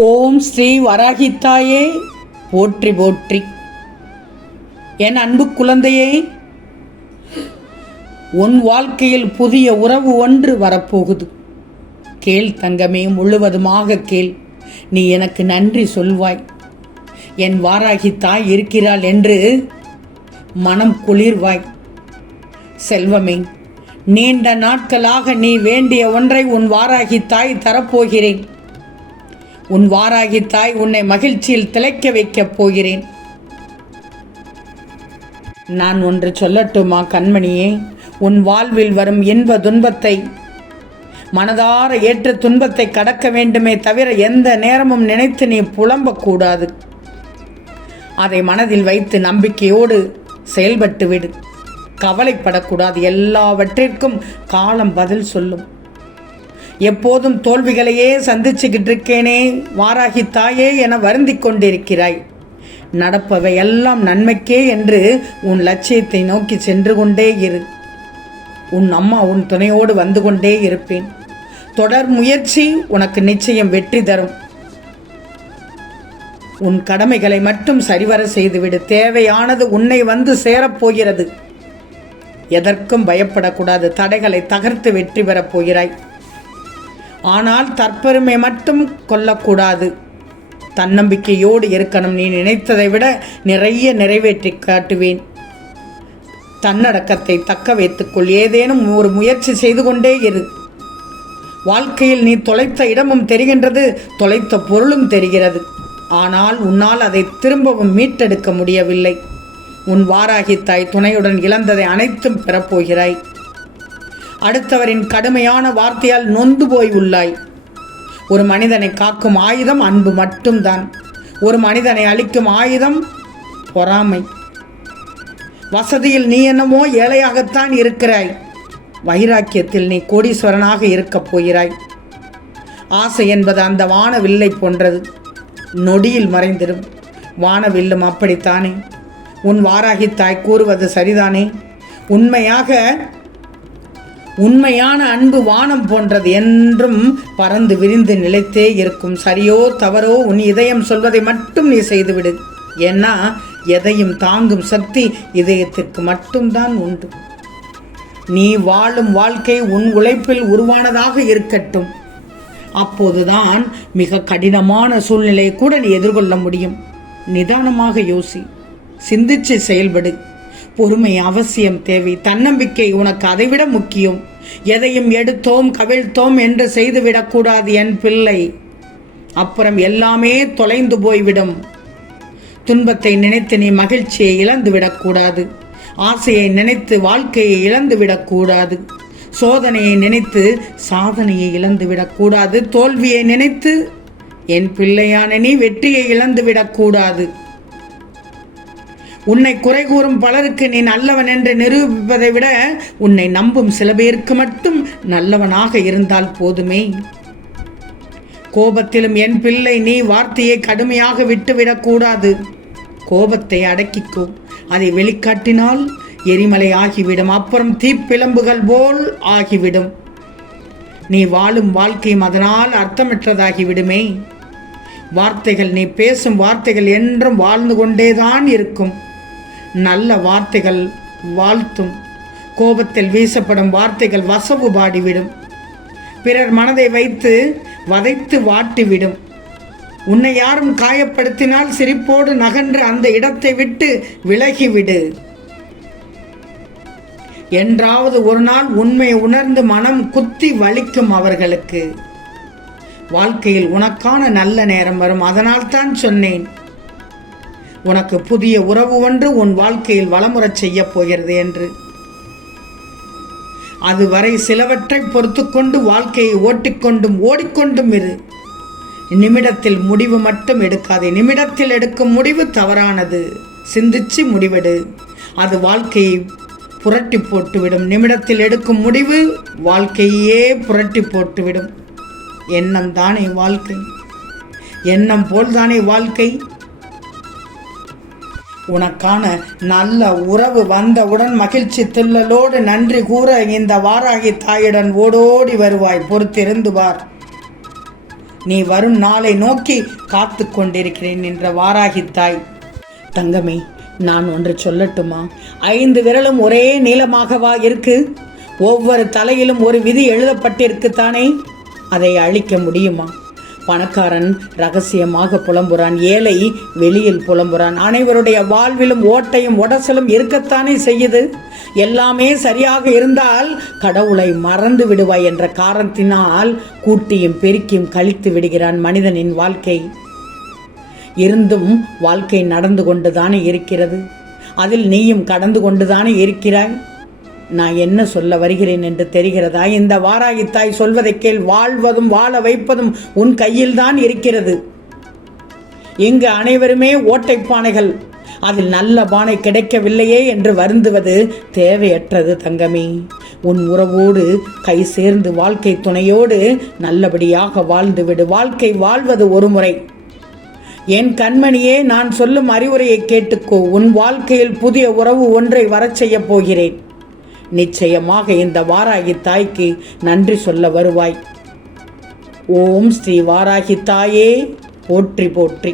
ஓம் ஸ்ரீ வராகித்தாயே போற்றி போற்றி. என் அன்பு குழந்தையே உன் வாழ்க்கையில் புதிய உறவு ஒன்று வரப்போகுது. கேள் தங்கமே முழுவதுமாக கேள். நீ எனக்கு நன்றி சொல்வாய். என் வாராகி தாய் இருக்கிறாள் என்று மனம் குளிர்வாய். செல்வமே நீண்ட நாட்களாக நீ வேண்டிய ஒன்றை உன் வாராகி தாய் தரப்போகிறேன். உன் வாராகி தாய் உன்னை மகிழ்ச்சியில் திளைக்க வைக்கப் போகிறேன். நான் ஒன்று சொல்லட்டுமா கண்மணியே? உன் வாழ்வில் வரும் இன்ப துன்பத்தை மனதார ஏற்று துன்பத்தை கடக்க வேண்டுமே தவிர எந்த நேரமும் நினைத்து நீ புலம்பக்கூடாது. அதை மனதில் வைத்து நம்பிக்கையோடு செயல்பட்டு விடு கவலைப்படக்கூடாது. எல்லாவற்றிற்கும் காலம் பதில் சொல்லும். எப்போதும் தோல்விகளையே சந்திச்சுக்கிட்டு இருக்கேனே வாராகி தாயே என வருந்தி கொண்டிருக்கிறாய். நடப்பவை எல்லாம் நன்மைக்கே என்று உன் லட்சியத்தை நோக்கி சென்று கொண்டே இரு. உன் அம்மா உன் துணையோடு வந்து கொண்டே இருப்பேன். தொடர் முயற்சி உனக்கு நிச்சயம் வெற்றி தரும். உன் கடமைகளை மட்டும் சரிவர செய்துவிடு. தேவையானது உன்னை வந்து சேரப்போகிறது எதற்கும் பயப்படக்கூடாது. தடைகளை தகர்த்து வெற்றி பெறப் போகிறாய். ஆனால் தற்பெருமை மட்டும் கொள்ளக்கூடாது தன்னம்பிக்கையோடு இருக்கணும். நீ நினைத்ததை விட நிறைய நிறைவேற்றி காட்டுவேன். தன்னடக்கத்தை தக்க வைத்துக்கொள். ஏதேனும் ஒரு முயற்சி செய்து கொண்டே இரு. வாழ்க்கையில் நீ தொலைத்த இடமும் தெரிகின்றது தொலைத்த பொருளும் தெரிகிறது. ஆனால் உன்னால் அதை திரும்பவும் மீட்டெடுக்க முடியவில்லை. உன் வாராகி தாய் துணையுடன் இழந்ததை அனைத்தும் பெறப்போகிறாய். அடுத்தவரின் கடுமையான வார்த்தையால் நொந்து போய் உள்ளாய் ஒரு மனிதனை காக்கும் ஆயுதம் அன்பு மட்டும்தான். ஒரு மனிதனை அழிக்கும் ஆயுதம் பொறாமை. வசதியில் நீ என்னமோ ஏழையாகத்தான் இருக்கிறாய். வைராக்கியத்தில் நீ கோடீஸ்வரனாக இருக்கப் போகிறாய். ஆசை என்பது அந்த வானவில்லை போன்றது. நொடியில் மறைந்திடும். வானவில்லும் அப்படித்தானே? உன் வாராகி தாய் கூறுவது சரிதானே? உண்மையாக உண்மையான அன்பு வானம் போன்றது என்றும் பறந்து விரிந்து நிலைத்தே இருக்கும். சரியோ தவறோ உன் இதயம் சொல்வதை மட்டும் நீ செய்துவிடு. ஏன்னா எதையும் தாங்கும் சக்தி இதயத்திற்கு மட்டும்தான் உண்டு. நீ வாழும் வாழ்க்கை உன் உழைப்பில் உருவானதாக இருக்கட்டும். அப்போதுதான் மிக கடினமான சூழ்நிலையை கூட நீ எதிர்கொள்ள முடியும். நிதானமாக யோசி. சிந்திச்சு செயல்படு. பொறுமை அவசியம் தேவை. தன்னம்பிக்கை உனக்கு அதைவிட முக்கியம். எதையும் எடுத்தோம் கவிழ்த்தோம் என்று செய்துவிடக்கூடாது என் பிள்ளை. அப்புறம் எல்லாமே தொலைந்து போய்விடும். துன்பத்தை நினைத்து நீ மகிழ்ச்சியை இழந்து விடக்கூடாது ஆசையை நினைத்து வாழ்க்கையை இழந்து விடக்கூடாது சோதனையை நினைத்து சாதனையை இழந்து விடக்கூடாது தோல்வியை நினைத்து என் பிள்ளையான நீ வெற்றியை இழந்து விடக்கூடாது உன்னை குறை கூறும் பலருக்கு நீ நல்லவன் என்று நிரூபிப்பதை விட உன்னை நம்பும் சில பேருக்கு மட்டும் நல்லவனாக இருந்தால் போதுமே. கோபத்திலும் என் பிள்ளை நீ வார்த்தையை கடுமையாக விட்டுவிடக்கூடாது கோபத்தை அடக்கிக்கோ. அதை வெளிக்காட்டினால் எரிமலை ஆகிவிடும். அப்புறம் தீப்பிளம்புகள் போல் ஆகிவிடும். நீ வாழும் வாழ்க்கையும் அதனால் அர்த்தமற்றதாகிவிடுமே. வார்த்தைகள் நீ பேசும் வார்த்தைகள் என்றும் வாழ்ந்து கொண்டேதான் இருக்கும். நல்ல வார்த்தைகள் வாழ்த்தும். கோபத்தில் வீசப்படும் வார்த்தைகள் வசவு பாடிவிடும். பிறர் மனதை வைத்து வதைத்து வாட்டிவிடும். உன்னை யாரும் காயப்படுத்தினால் சிரிப்போடு நகன்று அந்த இடத்தை விட்டு விலகிவிடு. என்றாவது ஒரு நாள் உண்மையை உணர்ந்து மனம் குத்தி வலிக்கும் அவர்களுக்கு. வாழ்க்கையில் உனக்கான நல்ல நேரம் வரும். அதனால் தான் சொன்னேன். உனக்கு புதிய உறவு ஒன்று உன் வாழ்க்கையில் வளமுறச் செய்யப் போகிறது என்று. அதுவரை சிலவற்றை பொறுத்து கொண்டு வாழ்க்கையை ஓட்டிக்கொண்டும் ஓடிக்கொண்டும் இரு. நிமிடத்தில் முடிவு மட்டும் எடுக்காதே. நிமிடத்தில் எடுக்கும் முடிவு தவறானது. சிந்திச்சு முடிவெடு. அது வாழ்க்கையை புரட்டி போட்டுவிடும். நிமிடத்தில் எடுக்கும் முடிவு வாழ்க்கையே புரட்டி போட்டுவிடும். எண்ணம் தானே வாழ்க்கை. எண்ணம் போல்தானே வாழ்க்கை. உனக்கான நல்ல உறவு வந்தவுடன் மகிழ்ச்சி தில்லலோடு நன்றி கூற இந்த வாராகி தாயுடன் ஓடோடி வருவாய். பொறுத்திருந்து வார் நீ வரும் நாளை நோக்கி காத்து கொண்டிருக்கிறேன் என்ற வாராகித்தாய் தங்கமே நான் ஒன்று சொல்லட்டுமா? ஐந்து விரலும் ஒரே நீளமாகவா இருக்கு? ஒவ்வொரு தலையிலும் ஒரு விதி எழுதப்பட்டிருக்குத்தானே அதை அழிக்க முடியுமா? பணக்காரன் ரகசியமாக புலம்புறான் ஏழை வெளியில் புலம்புறான். அனைவருடைய வாழ்விலும் ஓட்டையும் உடசலும் இருக்கத்தானே செய்யுது? எல்லாமே சரியாக இருந்தால் கடவுளை மறந்து விடுவாய் என்ற காரணத்தினால் கூட்டியும் பெருக்கியும் கழித்து விடுகிறான் மனிதனின் வாழ்க்கை. இருந்தும் வாழ்க்கை நடந்து கொண்டுதானே இருக்கிறது? அதில் நீயும் கடந்து கொண்டுதானே இருக்கிறாய்? நான் என்ன சொல்ல வருகிறேன் என்று தெரிகிறதா? இந்த வாராகித்தாய் சொல்வதை கேள். வாழ்வதும் வாழ வைப்பதும் உன் கையில்தான் இருக்கிறது. இங்கு அனைவருமே ஓட்டைப்பானைகள் அதில் நல்ல பானை கிடைக்கவில்லையே என்று வருந்துவது தேவையற்றது தங்கமே. உன் உறவோடு கை சேர்ந்து வாழ்க்கை துணையோடு நல்லபடியாக வாழ்ந்துவிடு. வாழ்க்கை வாழ்வது ஒரு முறை. என் கண்மணியே நான் சொல்லும் அறிவுரையை கேட்டுக்கோ. உன் வாழ்க்கையில் புதிய உறவு ஒன்றை வரச் செய்யப் போகிறேன். நிச்சயமாக இந்த வாராகி தாய்க்கு நன்றி சொல்ல வருவாய். ஓம் ஸ்ரீ வாராகி தாயே போற்றி போற்றி.